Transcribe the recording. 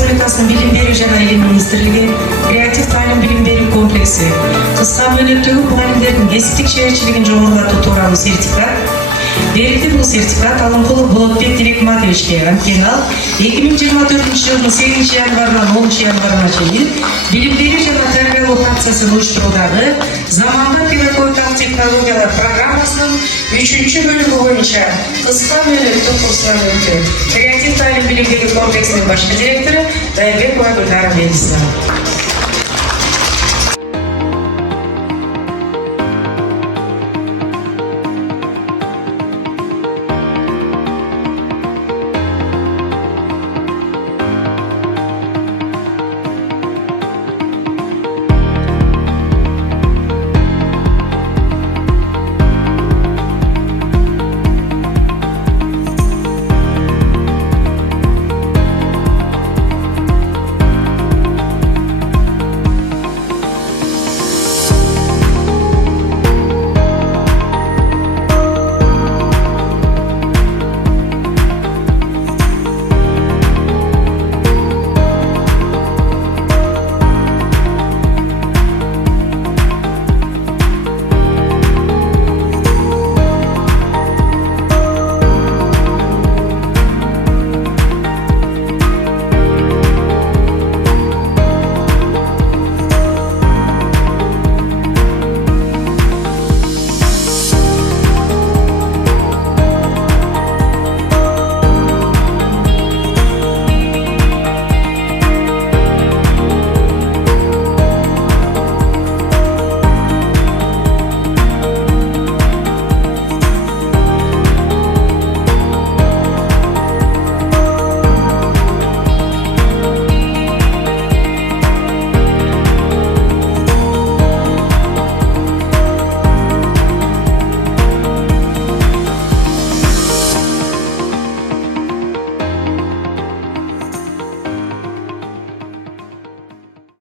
Республикасының Билим берүү жана Илим министрлиги креатив таалим билим берүү комплекси кыска мөөнөттөгү мугалимдердин кесиптик шеберчилигин жогорулатуу тууралуу сертификат берилди. Бул сертификат Алымкулов Болотбек Тилекматовичке, анткени ал 2024 жылдын 8 январынан 10 январына чейин билим берүү жана тарбиялоо акциясын уюштуруудагы заманбап педагогикалык технологиялар программасынын 3-бөлүмү боюнча кыска мөөнөттүү курстан өттү. Креатив таалим билим берүү комплексинин башкы директору Дайырбекова Гүлнара Белисова.